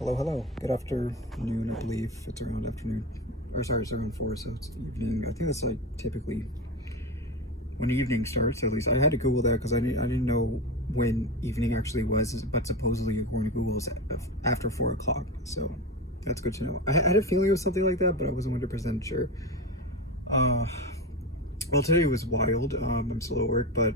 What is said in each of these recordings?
Hello, hello. Good afternoon, I believe. It's around afternoon. Or sorry, it's around 4, so it's evening. I think that's like typically when evening starts, at least. I had to Google that because I didn't know when evening actually was, but supposedly according to Google, it's after 4 o'clock. So that's good to know. I had a feeling it was something like that, but I wasn't 100% sure. Uh, well, today was wild. I'm still at work, but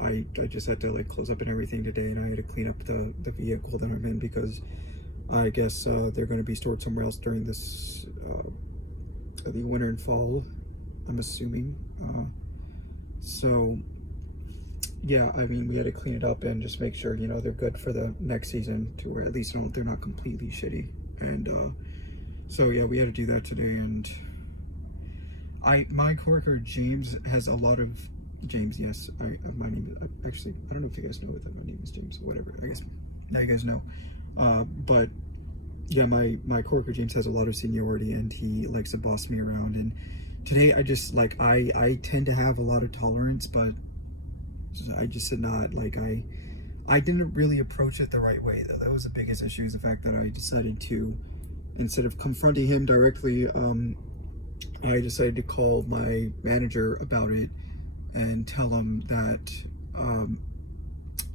I just had to like close up and everything today, and I had to clean up the vehicle that I'm in because I guess they're going to be stored somewhere else during this the winter and fall. I'm assuming. So yeah, I mean, we had to clean it up and just make sure they're good for the next season, to where at least they're not completely shitty. And so yeah, we had to do that today. And my coworker James has a lot of James. Yes, my name is actually, I don't know if you guys know that my name is James. Whatever. I guess now you guys know. But yeah, my coworker James has a lot of seniority, and he likes to boss me around. And today I just like I tend to have a lot of tolerance, but I just did not like I didn't really approach it the right way, though. That was the biggest issue, is the fact that I decided to, instead of confronting him directly, I decided to call my manager about it and tell him that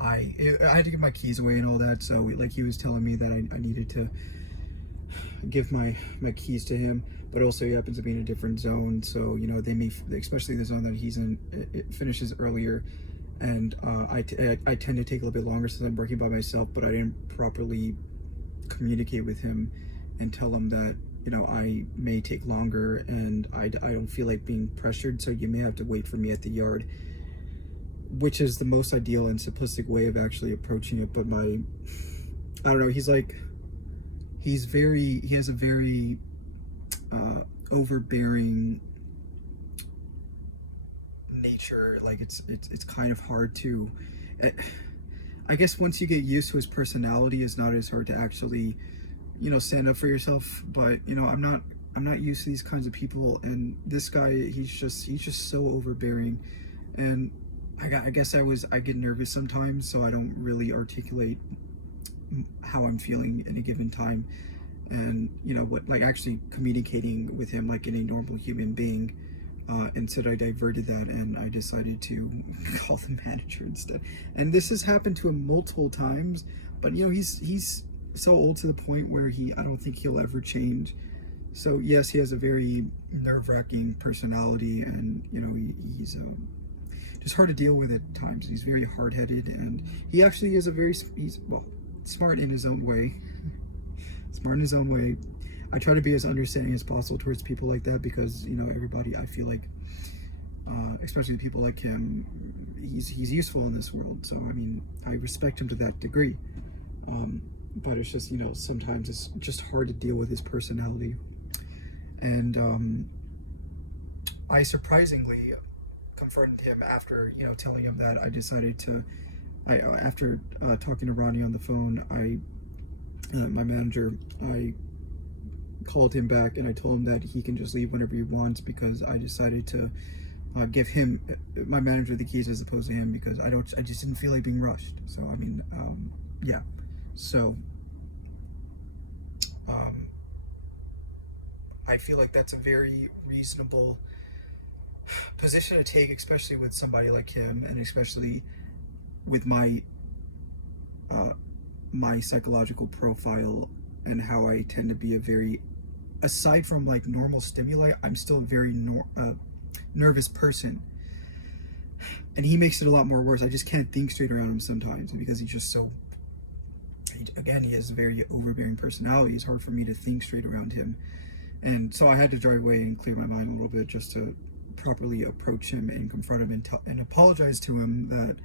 I had to give my keys away and all that. So like he was telling me that I needed to give my keys to him, but also he happens to be in a different zone, so they may, especially the zone that he's in, it finishes earlier. And I tend to take a little bit longer since I'm working by myself, but I didn't properly communicate with him and tell him that I may take longer, and I don't feel like being pressured, so you may have to wait for me at the yard, which is the most ideal and simplistic way of actually approaching it. But I don't know, he has a very overbearing nature. Like it's kind of hard to, I guess once you get used to his personality, it's not as hard to actually stand up for yourself. But I'm not used to these kinds of people, and this guy, he's just so overbearing. And I guess I get nervous sometimes, so I don't really articulate how I'm feeling in a given time, and what, like, actually communicating with him like in a normal human being. Instead, I diverted that, and I decided to call the manager instead. And this has happened to him multiple times, but he's so old to the point where I don't think he'll ever change. So yes, he has a very nerve-wracking personality, and he's just hard to deal with at times. He's very hard-headed, and he actually is he's, well, smart in his own way. Smart in his own way. I try to be as understanding as possible towards people like that, because everybody, I feel like, especially people like him, he's useful in this world. So I mean, I respect him to that degree. But it's just sometimes it's just hard to deal with his personality. And I surprisingly confronted him after telling him that. I decided to, after talking to Ronnie on the phone, my manager, I called him back and I told him that he can just leave whenever he wants, because I decided to give him, my manager, the keys as opposed to him, because I just didn't feel like being rushed. So I mean, yeah. So I feel like that's a very reasonable position to take, especially with somebody like him, and especially with my psychological profile, and how I tend to be a very, aside from like normal stimuli, I'm still a very nervous person. And he makes it a lot more worse. I just can't think straight around him sometimes, because he's just so, again, he has a very overbearing personality. It's hard for me to think straight around him. And so I had to drive away and clear my mind a little bit, just to properly approach him and confront him, and apologize to him that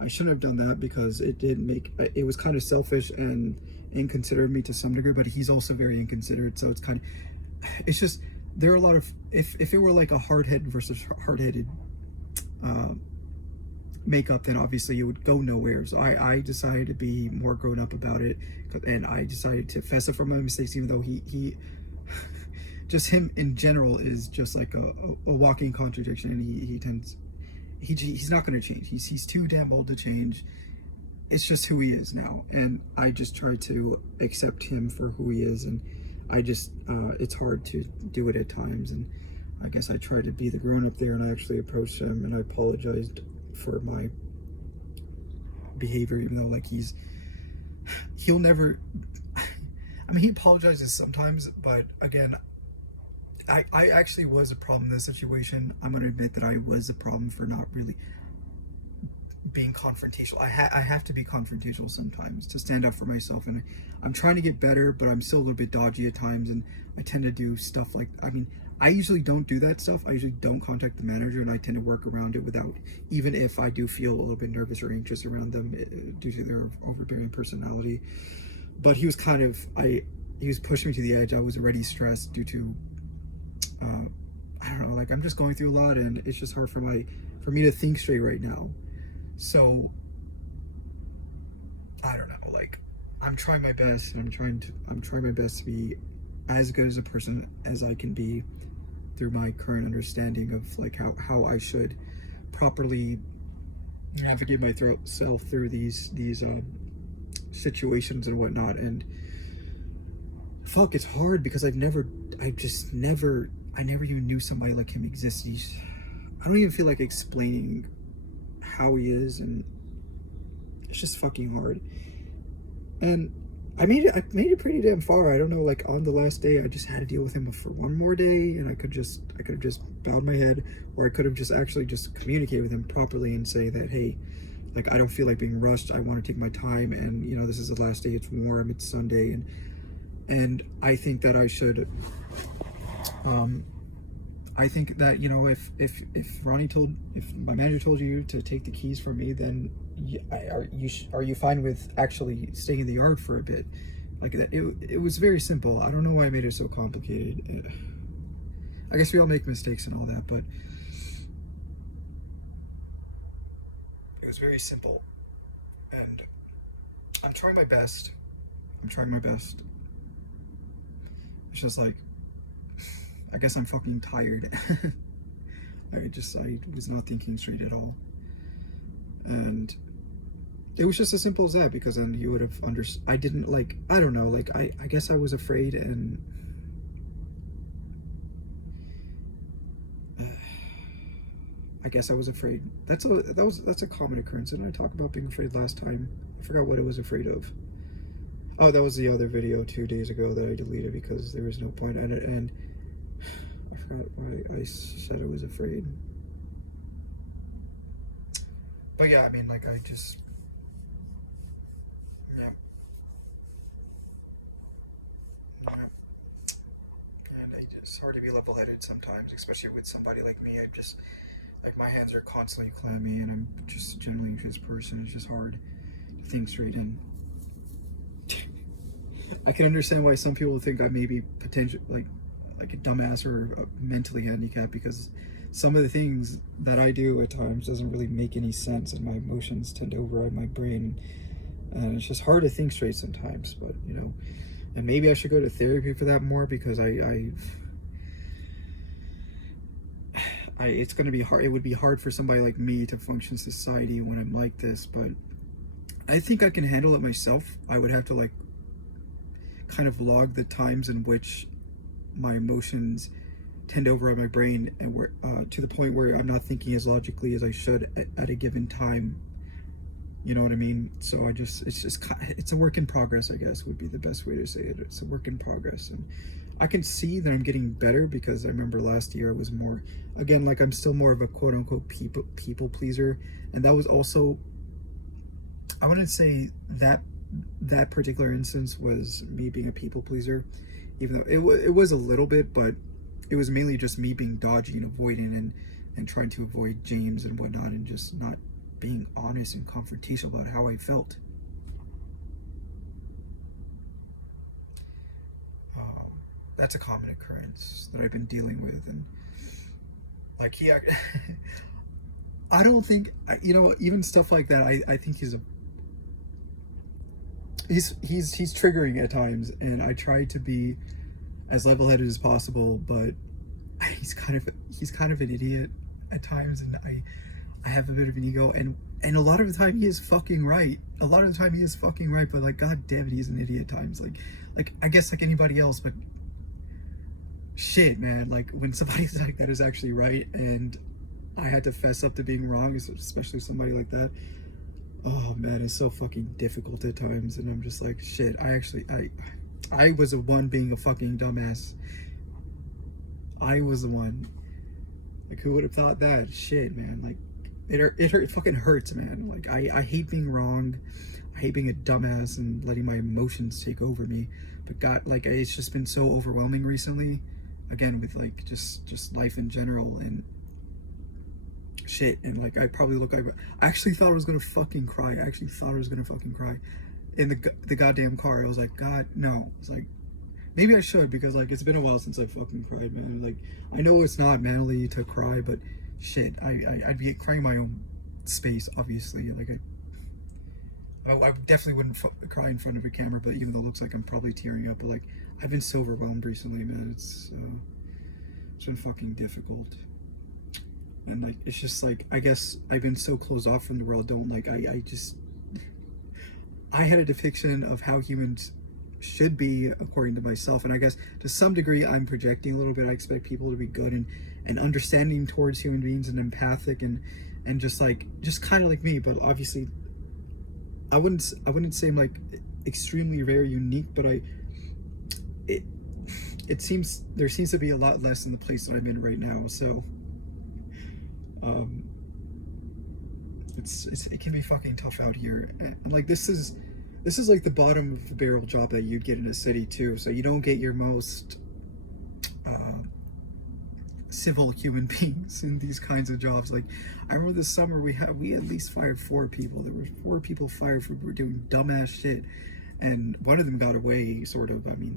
I shouldn't have done that, because it was kind of selfish and inconsiderate of me to some degree, but he's also very inconsiderate. So it's just, there are a lot of, if it were like a hard-headed versus hard-headed makeup, then obviously it would go nowhere. So I decided to be more grown up about it, and I decided to fess up for my mistakes, even though he just him in general is just like a walking contradiction, and he's not going to change. He's too damn old to change. it's just who he is now, and I just try to accept him for who he is. And I just it's hard to do it at times, and I guess I tried to be the grown-up there, and I actually approached him and I apologized for my behavior, even though like he'll never I mean, he apologizes sometimes, but again, I actually was a problem in this situation. I'm going to admit that I was a problem for not really being confrontational. I have to be confrontational sometimes to stand up for myself, and I'm trying to get better, but I'm still a little bit dodgy at times, and I tend to do stuff like, I mean, I usually don't do that stuff. I usually don't contact the manager, and I tend to work around it without, even if I do feel a little bit nervous or anxious around them due to their overbearing personality. But he was kind of, he was pushing me to the edge. I was already stressed due to, I don't know, like I'm just going through a lot, and it's just hard for me to think straight right now. So I don't know, like I'm trying my best, and I'm trying my best to be as good as a person as I can be through my current understanding of like how I should properly navigate myself through these situations and whatnot. And fuck, it's hard because I never even knew somebody like him existed. I don't even feel like explaining how he is, and it's just fucking hard. And I made it pretty damn far. I don't know, like on the last day I just had to deal with him for one more day, and I could have just bowed my head, or I could have just actually just communicated with him properly and say that, hey, like I don't feel like being rushed. I want to take my time, and you know, this is the last day, it's warm, it's Sunday, and I think that I should I think that, you know, if my manager told you to take the keys from me, then are you fine with actually staying in the yard for a bit? Like it was very simple. I don't know why I made it so complicated. I guess we all make mistakes and all that, but it was very simple, and I'm trying my best. It's just like, I guess I'm fucking tired. I was not thinking straight at all. And it was just as simple as that, because then you would have I didn't, like, I don't know, like, I guess I was afraid, and I guess I was afraid. That's a common occurrence. Didn't I talk about being afraid last time? I forgot what I was afraid of. Oh, that was the other video 2 days ago that I deleted because there was no point in it, and I forgot why I said I was afraid. But yeah, I mean, like, I just, yeah. And it's hard to be level-headed sometimes, especially with somebody like me. I just, like, my hands are constantly clammy, and I'm just generally an anxious person. It's just hard to think straight in. I can understand why some people think I may be potential like a dumbass or mentally handicapped, because some of the things that I do at times doesn't really make any sense, and my emotions tend to override my brain, and it's just hard to think straight sometimes. But you know, and maybe I should go to therapy for that more, because it's going to be hard. It would be hard for somebody like me to function in society when I'm like this, but I think I can handle it myself. I would have to like kind of log the times in which my emotions tend to override my brain, and where to the point where I'm not thinking as logically as I should at a given time. You know what I mean? So it's a work in progress, I guess would be the best way to say it. It's a work in progress, and I can see that I'm getting better, because I remember last year I was more, again, like I'm still more of a quote unquote people pleaser, and that was also, I wouldn't say that particular instance was me being a people pleaser, even though it was a little bit, but it was mainly just me being dodgy and avoidant and trying to avoid James and whatnot, and just not being honest and confrontational about how I felt. That's a common occurrence that I've been dealing with, and like I don't think, you know, even stuff like that, I think he's triggering at times, and I try to be as level-headed as possible, but he's kind of an idiot at times, and I have a bit of an ego, and And a lot of the time he is fucking right. A lot of the time he is fucking right, but like, god damn it, he's an idiot at times. Like I guess like anybody else, but shit, man. Like when somebody's like that is actually right, and I had to fess up to being wrong, especially somebody like that. Oh man, it's so fucking difficult at times, and I'm just like, shit. I was the one being a fucking dumbass. I was the one. Like, who would have thought that? Shit, man. Like, it fucking hurts, man. Like, I hate being wrong. I hate being a dumbass and letting my emotions take over me. But God, like, it's just been so overwhelming recently. Again, with like just life in general and shit. And like, I probably look like I actually thought I was gonna fucking cry. I actually thought I was gonna fucking cry in the goddamn car. I was like, God, no. I was like, maybe I should, because like it's been a while since I fucking cried, man. Like, I know it's not manly to cry, but shit, I'd be crying in my own space, obviously. Like I definitely wouldn't cry in front of a camera, but even though it looks like I'm probably tearing up, but like I've been so overwhelmed recently, man. It's been fucking difficult, and like it's just like I guess I've been so closed off from the world. Don't like I had a depiction of how humans should be according to myself, and I guess to some degree I'm projecting a little bit. I expect people to be good and understanding towards human beings and empathic and just kind of like me, but obviously I wouldn't say I'm like extremely very unique, but it it seems there seems to be a lot less in the place that I'm in right now. So um it can be fucking tough out here, and like this is like the bottom of the barrel job that you'd get in a city too. So you don't get your most uh, civil human beings in these kinds of jobs. Like I remember this summer we at least fired 4 people. There were 4 people fired for doing dumbass shit, and one of them got away, sort of. I mean,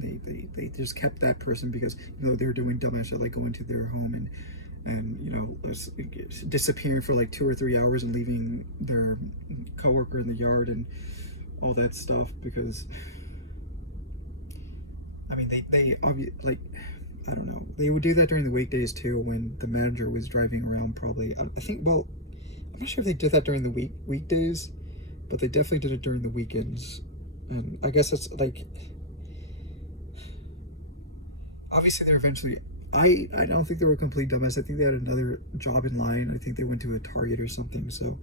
they just kept that person because they were doing dumbass shit, like going to their home and disappearing for like 2 or 3 hours and leaving their coworker in the yard and all that stuff. Because I mean they obviously, like, I don't know, they would do that during the weekdays too, when the manager was driving around. Probably, I think, well, I'm not sure if they did that during the weekdays, but they definitely did it during the weekends. And I guess it's like, obviously they're eventually, I don't think they were a complete dumbass. I think they had another job in line. I think they went to a Target or something, so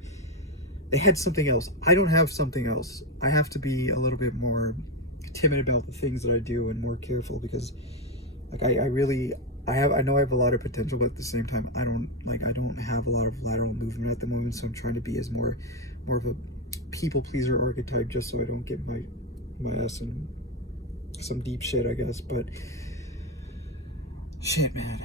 they had something else. I don't have something else. I have to be a little bit more timid about the things that I do and more careful, because like I know I have a lot of potential, but at the same time I don't have a lot of lateral movement at the moment. So I'm trying to be as more of a people pleaser archetype, just so I don't get my ass in some deep shit, I guess. But shit, man,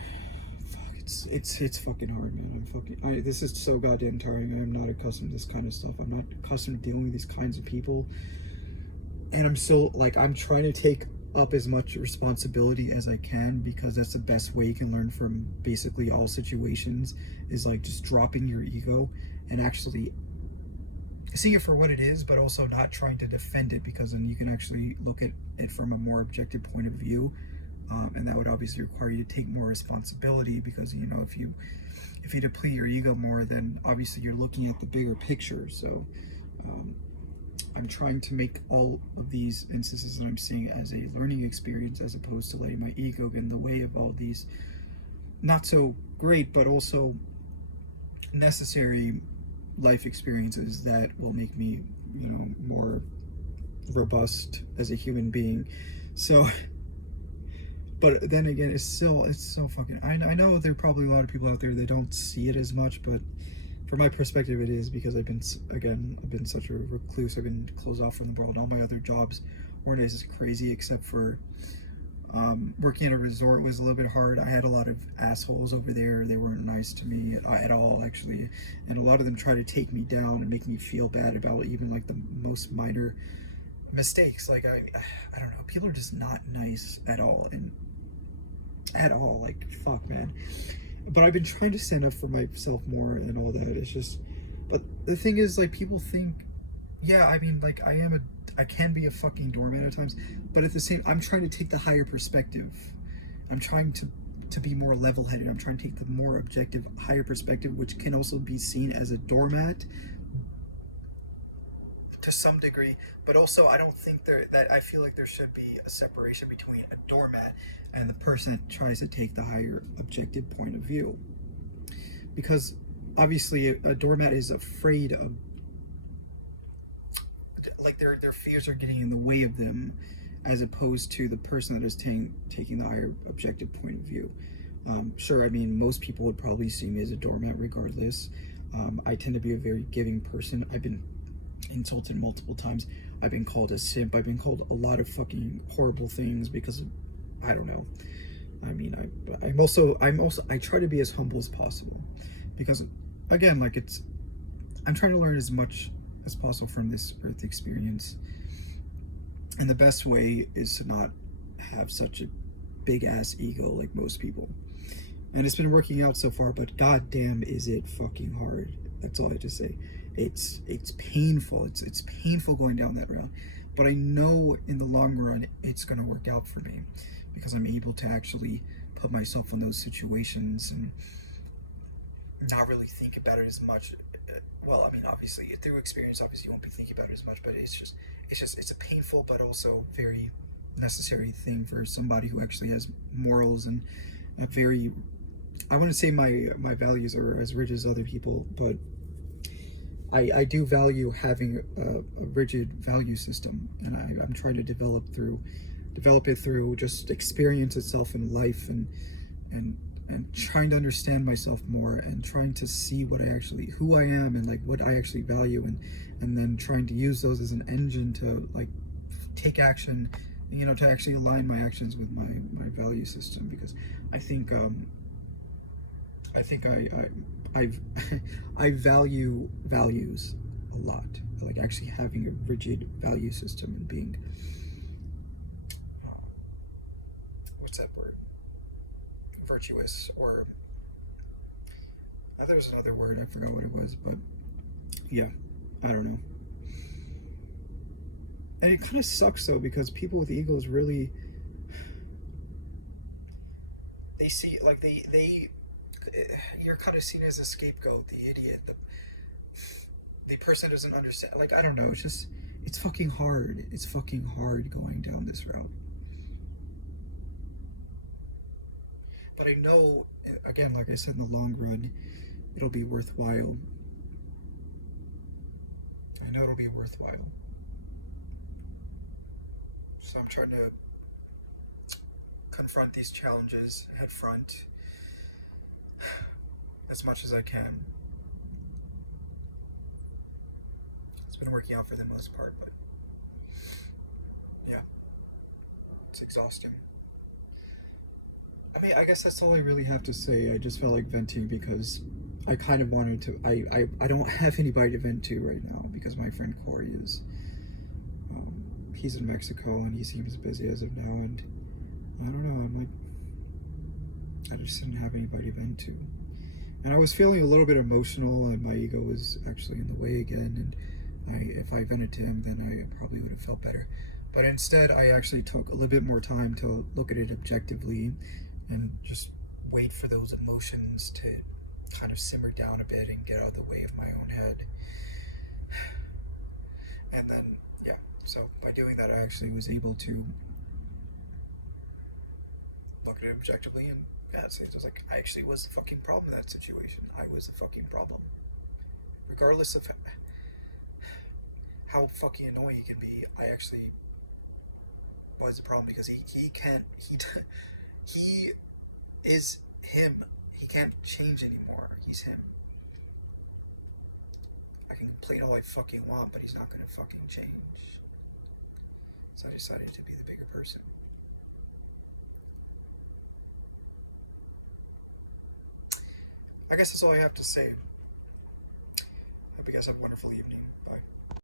fuck, it's fucking hard, man. This is so goddamn tiring. I am not accustomed to this kind of stuff. I'm not accustomed to dealing with these kinds of people, and I'm still like, I'm trying to take up as much responsibility as I can, because that's the best way you can learn from basically all situations, is like just dropping your ego and actually seeing it for what it is, but also not trying to defend it, because then you can actually look at it from a more objective point of view. And that would obviously require you to take more responsibility, because if you deplete your ego more, then obviously you're looking at the bigger picture. So I'm trying to make all of these instances that I'm seeing as a learning experience, as opposed to letting my ego get in the way of all these not so great but also necessary life experiences that will make me more robust as a human being. So but then again, it's so fucking, I know there are probably a lot of people out there that don't see it as much, but from my perspective it is, because I've been such a recluse. I've been closed off from the world. All my other jobs weren't as crazy, except for working at a resort was a little bit hard. I had a lot of assholes over there. They weren't nice to me at all, actually, and a lot of them tried to take me down and make me feel bad about even like the most minor mistakes. Like I don't know, people are just not nice at all, like, fuck, man. But I've been trying to stand up for myself more and all that. It's just, but the thing is, like, people think, yeah, I mean, like, I can be a fucking doormat at times, but at the same, I'm trying to take the higher perspective. I'm trying to be more level-headed. I'm trying to take the more objective, higher perspective, which can also be seen as a doormat, to some degree, but also I don't think that I feel like there should be a separation between a doormat and the person that tries to take the higher objective point of view. Because obviously a doormat is afraid of, like, their fears are getting in the way of them, as opposed to the person that is taking the higher objective point of view. Sure, I mean, most people would probably see me as a doormat regardless. I tend to be a very giving person. I've been insulted multiple times. I've been called a simp. I've been called a lot of fucking horrible things because of, I don't know. I mean, I try to be as humble as possible, because again, like, I'm trying to learn as much as possible from this earth experience. And the best way is to not have such a big ass ego like most people. And it's been working out so far, but goddamn is it fucking hard. That's all I have to say. It's painful. It's painful going down that road. But I know in the long run it's gonna work out for me, because I'm able to actually put myself in those situations and not really think about it as much. Well, I mean, obviously through experience, obviously you won't be thinking about it as much, but it's a painful but also very necessary thing for somebody who actually has morals and a very, I wouldn't say my values are as rigid as other people, but I do value having a rigid value system, and I'm trying to develop it through just experience itself in life, and trying to understand myself more, and trying to see who I am, and like what I actually value, and then trying to use those as an engine to like take action, to actually align my actions with my value system. Because I think I've I value values a lot, like actually having a rigid value system and being, what's that word, virtuous, or I thought there was another word, I forgot what it was, but yeah, I don't know. And it kind of sucks though, because people with egos really, they see, like, they you're kind of seen as a scapegoat, the idiot, the person doesn't understand. Like, I don't know, it's fucking hard. It's fucking hard going down this route. But I know, again, like I said, in the long run, it'll be worthwhile. I know it'll be worthwhile. So I'm trying to confront these challenges head front as much as I can. It's been working out for the most part, but yeah, it's exhausting. I mean, I guess that's all I really have to say. I just felt like venting because I kind of wanted to. I don't have anybody to vent to right now, because my friend Corey is, he's in Mexico and he seems busy as of now, and I don't know, I just didn't have anybody to vent to. And I was feeling a little bit emotional, and my ego was actually in the way again, and if I vented to him, then I probably would have felt better. But instead, I actually took a little bit more time to look at it objectively and just wait for those emotions to kind of simmer down a bit and get out of the way of my own head. And then, yeah, so by doing that, I actually was able to look at it objectively, and yeah, so it was like, I actually was the fucking problem in that situation. I was the fucking problem. Regardless of how fucking annoying he can be, I actually was the problem, because he is him. He can't change anymore. He's him. I can complain all I fucking want, but he's not gonna fucking change. So I decided to be the bigger person. I guess that's all I have to say. Hope you guys have a wonderful evening.